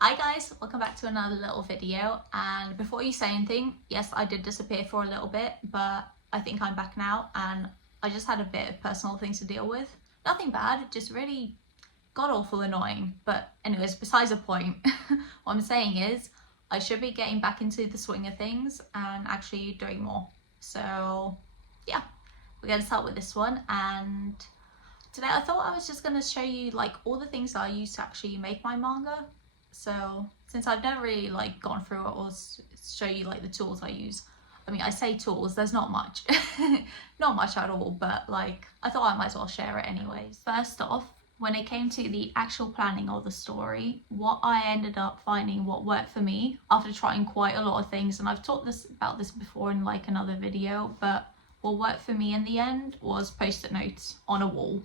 Hi guys, welcome back to another little video. And before you say anything, yes, I did disappear for a little bit, but I think I'm back now and I just had a bit of personal things to deal with. Nothing bad, just really god awful annoying. But anyways, besides the point, what I'm saying is I should be getting back into the swing of things and actually doing more. So yeah, we're gonna start with this one. And today I thought I was just gonna show you like all the things that I use to actually make my manga. So since I've never really like gone through it or show you like the tools I use, I mean, I say tools, there's not much, not much at all, but like I thought I might as well share it anyways. First off, when it came to the actual planning of the story, what I ended up finding what worked for me after trying quite a lot of things, and I've talked about this before in like another video, but what worked for me in the end was post-it notes on a wall.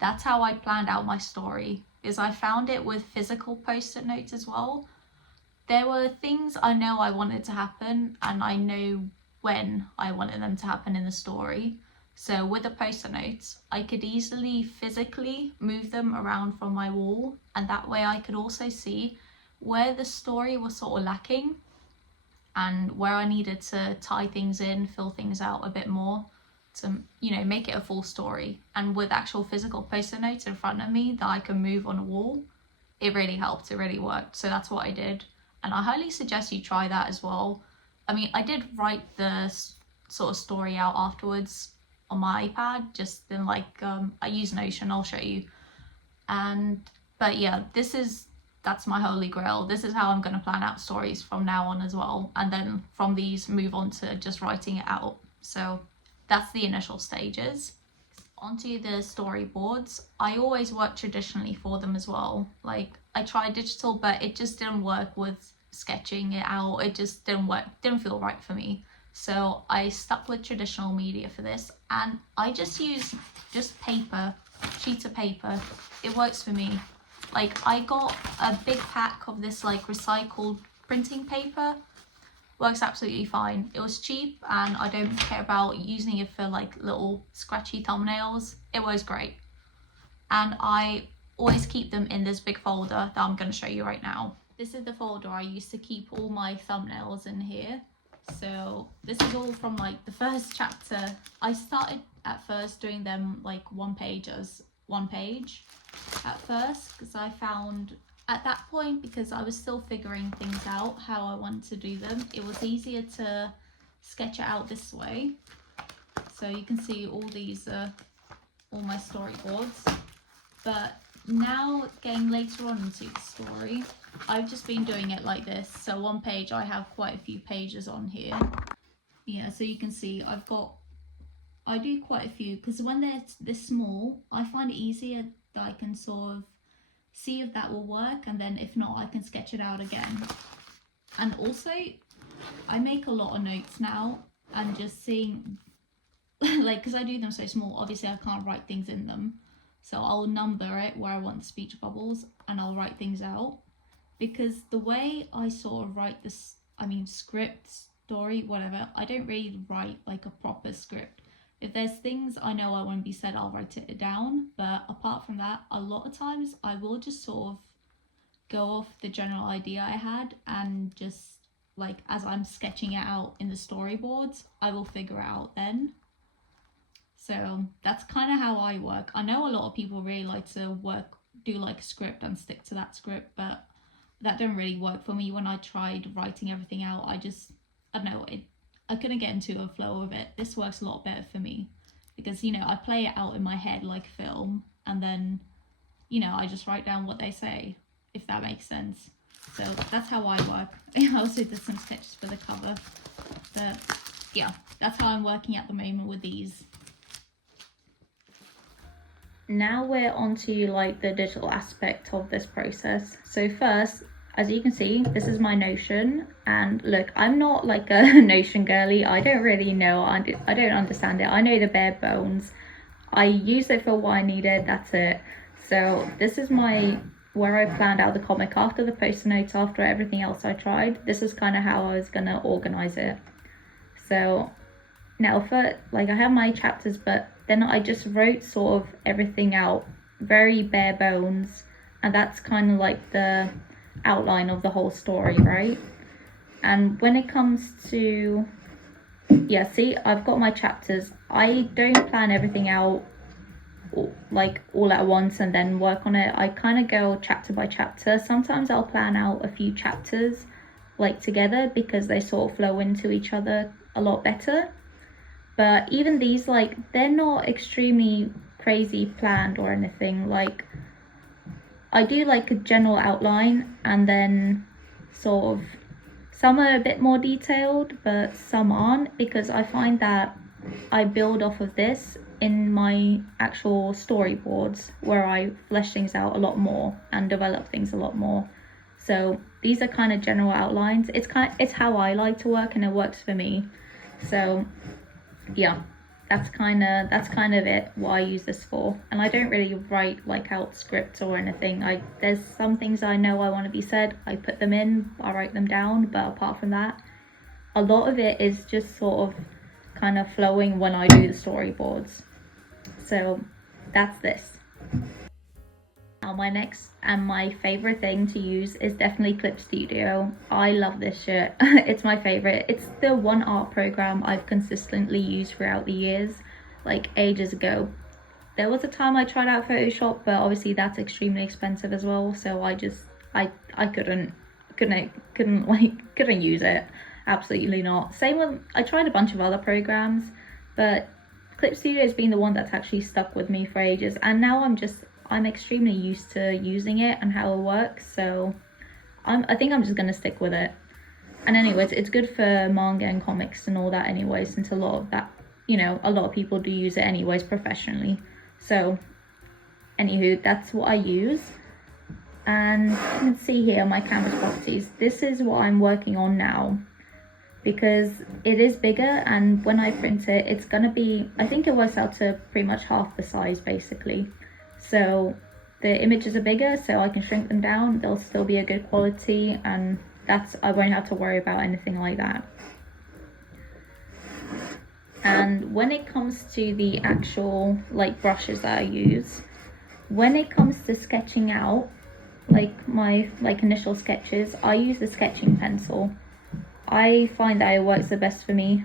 That's how I planned out my story, is I found it with physical post-it notes as well. There were things I know I wanted to happen and I know when I wanted them to happen in the story. So with the post-it notes, I could easily physically move them around from my wall, and that way I could also see where the story was sort of lacking and where I needed to tie things in, fill things out a bit more to, you know, make it a full story. And with actual physical post-it notes in front of me that I can move on a wall, it really helped, it really worked. So that's what I did, and I highly suggest you try that as well. I mean, I did write the sort of story out afterwards on my iPad, just in like I use Notion, I'll show you. But yeah, that's my holy grail. This is how I'm going to plan out stories from now on as well, and then from these move on to just writing it out. So that's the initial stages. Onto the storyboards. I always work traditionally for them as well. Like I tried digital, but it just didn't work with sketching it out. It just didn't work, didn't feel right for me. So I stuck with traditional media for this, and I just use paper, sheets of paper. It works for me. Like I got a big pack of this like recycled printing paper. Works absolutely fine. It was cheap and I don't care about using it for like little scratchy thumbnails. It was great. And I always keep them in this big folder that I'm going to show you right now. This is the folder I used to keep all my thumbnails in here. So this is all from like the first chapter. I started at first doing them like one page at first, because I found at that point, because I was still figuring things out how I wanted to do them, it was easier to sketch it out this way. So you can see all these all my storyboards. But now getting later on into the story, I've just been doing it like this. So one page, I have quite a few pages on here. Yeah, so you can see I do quite a few, because when they're this small, I find it easier that I can sort of see if that will work, and then if not, I can sketch it out again. And also I make a lot of notes now, and just seeing like, because I do them so small, obviously I can't write things in them, so I'll number it where I want the speech bubbles and I'll write things out. Because the way I sort of write this, I mean script, story, whatever, I don't really write like a proper script. If there's things I know I want to be said, I'll write it down. But apart from that, a lot of times I will just sort of go off the general idea I had, and just like as I'm sketching it out in the storyboards, I will figure it out then. So that's kind of how I work. I know a lot of people really like to do like a script and stick to that script, but that didn't really work for me. When I tried writing everything out, I don't know, I couldn't get into a flow of it. This works a lot better for me, because, you know, I play it out in my head like film, and then, you know, I just write down what they say, if that makes sense. So that's how I work. I also did some sketches for the cover, but yeah, that's how I'm working at the moment with these. Now we're on to like the digital aspect of this process. So first, as you can see, this is my Notion, and look, I'm not like a Notion girly. I don't really know, I don't understand it. I know the bare bones. I use it for what I needed, that's it. So this is where I planned out the comic after the post-it notes, after everything else I tried. This is kind of how I was gonna organize it. So now for like, I have my chapters, but then I just wrote sort of everything out, very bare bones, and that's kind of like the outline of the whole story, right? And when it comes to, yeah, see, I've got my chapters. I don't plan everything out like all at once and then work on it. I kind of go chapter by chapter. Sometimes I'll plan out a few chapters like together because they sort of flow into each other a lot better. But even these, like, they're not extremely crazy planned or anything. Like, I do like a general outline, and then sort of some are a bit more detailed, but some aren't, because I find that I build off of this in my actual storyboards, where I flesh things out a lot more and develop things a lot more. So these are kind of general outlines. It's how I like to work, and it works for me. So yeah, that's kind of it, what I use this for. And I don't really write like out scripts or anything. There's some things I know I want to be said, I put them in, I write them down, but apart from that, a lot of it is just sort of kind of flowing when I do the storyboards. So that's this. Now my next and my favorite thing to use is definitely Clip Studio. I love this shit. It's my favorite. It's the one art program I've consistently used throughout the years, like ages ago. There was a time I tried out Photoshop, but obviously that's extremely expensive as well, so I couldn't use it. Absolutely not. Same with, I tried a bunch of other programs, but Clip Studio has been the one that's actually stuck with me for ages, and now I'm extremely used to using it and how it works, so I think I'm just gonna stick with it. And anyways, it's good for manga and comics and all that anyway, since a lot of that, you know, a lot of people do use it anyways professionally. So anywho, that's what I use. And you can see here my canvas properties. This is what I'm working on now, because it is bigger, and when I print it, it's gonna be, I think it works out to pretty much half the size basically. So the images are bigger, so I can shrink them down, they'll still be a good quality, and I won't have to worry about anything like that. And when it comes to the actual like brushes that I use, when it comes to sketching out like my initial sketches, I use the sketching pencil. I find that it works the best for me.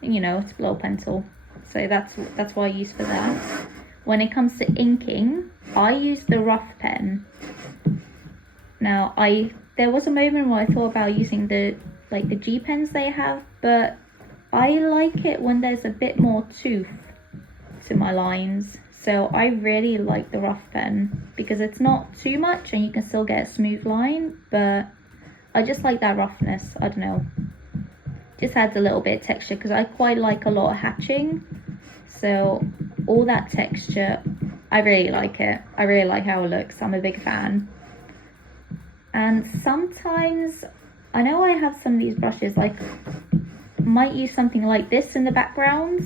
You know, it's a little pencil, so that's what I use for that. When it comes to inking, I use the rough pen. Now, there was a moment where I thought about using the G pens they have, but I like it when there's a bit more tooth to my lines. So I really like the rough pen because it's not too much and you can still get a smooth line, but I just like that roughness. I don't know. Just adds a little bit of texture because I quite like a lot of hatching. So all that texture, I really like it. I really like how it looks. I'm a big fan. And sometimes, I know I have some of these brushes, like might use something like this in the background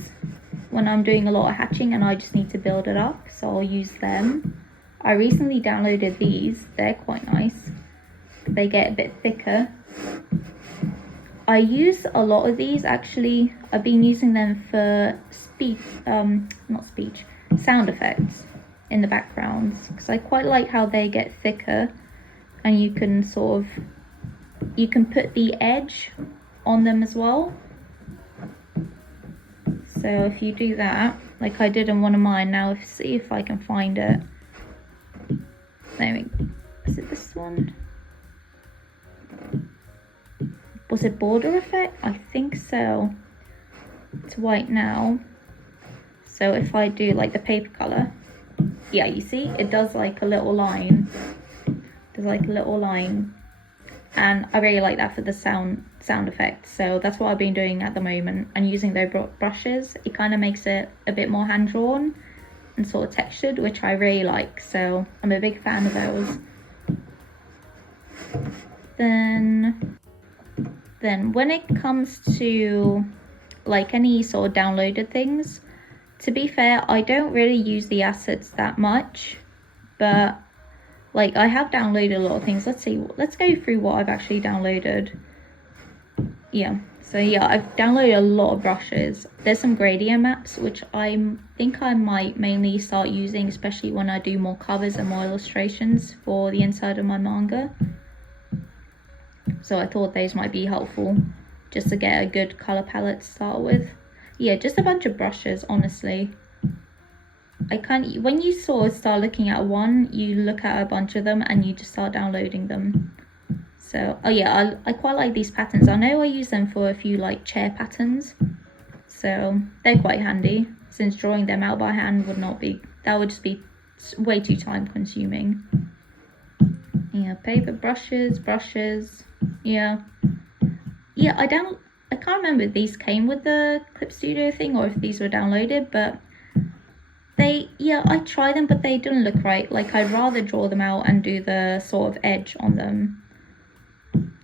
when I'm doing a lot of hatching and I just need to build it up, so I'll use them. I recently downloaded these. They're quite nice. They get a bit thicker. I use a lot of these actually. I've been using them for sound effects in the backgrounds, because I quite like how they get thicker and you can put the edge on them as well. So if you do that, like I did in one of mine, now see if I can find it. There we go. Is it this one? Was it border effect? I think so. It's white now. So if I do like the paper color, yeah, you see it does like a little line. There's like a little line, and I really like that for the sound effect. So that's what I've been doing at the moment, and using those brushes, it kind of makes it a bit more hand drawn and sort of textured, which I really like. So I'm a big fan of those. Then when it comes to like any sort of downloaded things, to be fair, I don't really use the assets that much, but like I have downloaded a lot of things. Let's go through what I've actually downloaded. Yeah, so yeah, I've downloaded a lot of brushes. There's some gradient maps, which I think I might mainly start using, especially when I do more covers and more illustrations for the inside of my manga. so I thought those might be helpful just to get a good color palette to start with. Yeah, just a bunch of brushes, honestly. When you sort of start looking at one, you look at a bunch of them and you just start downloading them. So, oh yeah, I quite like these patterns. I know I use them for a few like chair patterns, so they're quite handy, since drawing them out by hand would just be way too time consuming. Yeah, paper, brushes, yeah. I can't remember if these came with the Clip Studio thing or if these were downloaded, but I tried them, but they didn't look right. Like, I'd rather draw them out and do the sort of edge on them.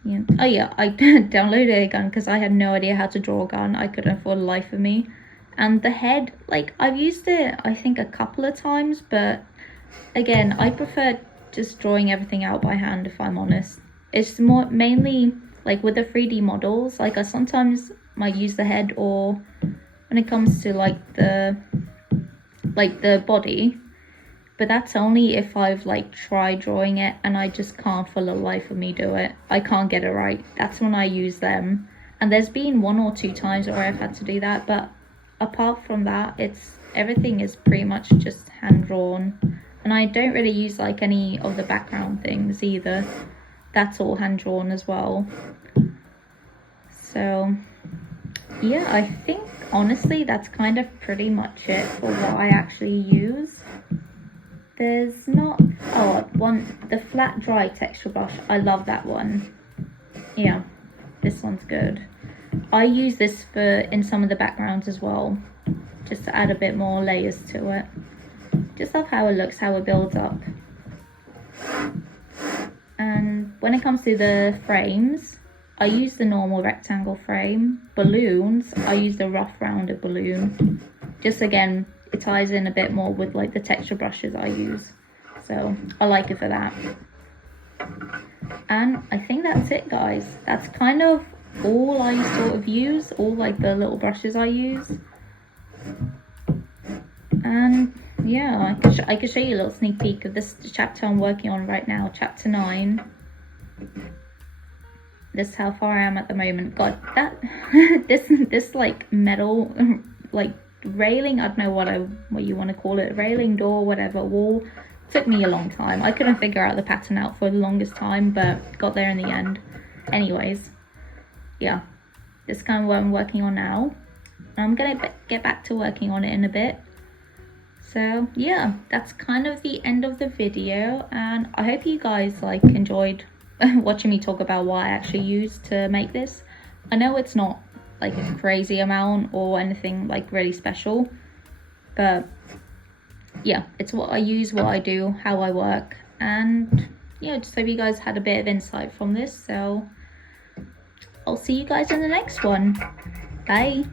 Yeah. Oh yeah, I downloaded a gun because I had no idea how to draw a gun. I couldn't for the life of me. And the head, like, I've used it I think a couple of times, but again, I prefer just drawing everything out by hand, if I'm honest. It's mainly like with the 3D models, like I sometimes might use the head, or when it comes to like the body, but that's only if I've like tried drawing it and I just can't for the life of me do it. I can't get it right. That's when I use them. And there's been 1 or 2 times where I've had to do that, but apart from that, everything is pretty much just hand drawn. And I don't really use like any of the background things either. That's all hand drawn as well. So yeah, I think honestly that's kind of pretty much it for what I actually use. There's not the flat dry texture brush. I love that one. Yeah, this one's good. I use this in some of the backgrounds as well, just to add a bit more layers to it. Just love how it looks, how it builds up. And when it comes to the frames, I use the normal rectangle frame. Balloons, I use the rough rounded balloon. Just again, it ties in a bit more with like the texture brushes I use. So I like it for that. And I think that's it, guys. That's kind of all I sort of use, all like the little brushes I use. And yeah, I could show you a little sneak peek of this chapter I'm working on right now, chapter 9. This is how far I am at the moment. God, that this like metal like railing, I don't know what you want to call it, railing, door, whatever, wall, took me a long time. I couldn't figure out the pattern out for the longest time, but got there in the end. Anyways, yeah, this is kind of what I'm working on now. I'm gonna get back to working on it in a bit. So yeah, that's kind of the end of the video, and I hope you guys like enjoyed watching me talk about what I actually used to make this. I know it's not like a crazy amount or anything like really special, but yeah, it's what I use, what I do, how I work, and yeah, just hope you guys had a bit of insight from this. So I'll see you guys in the next one. Bye.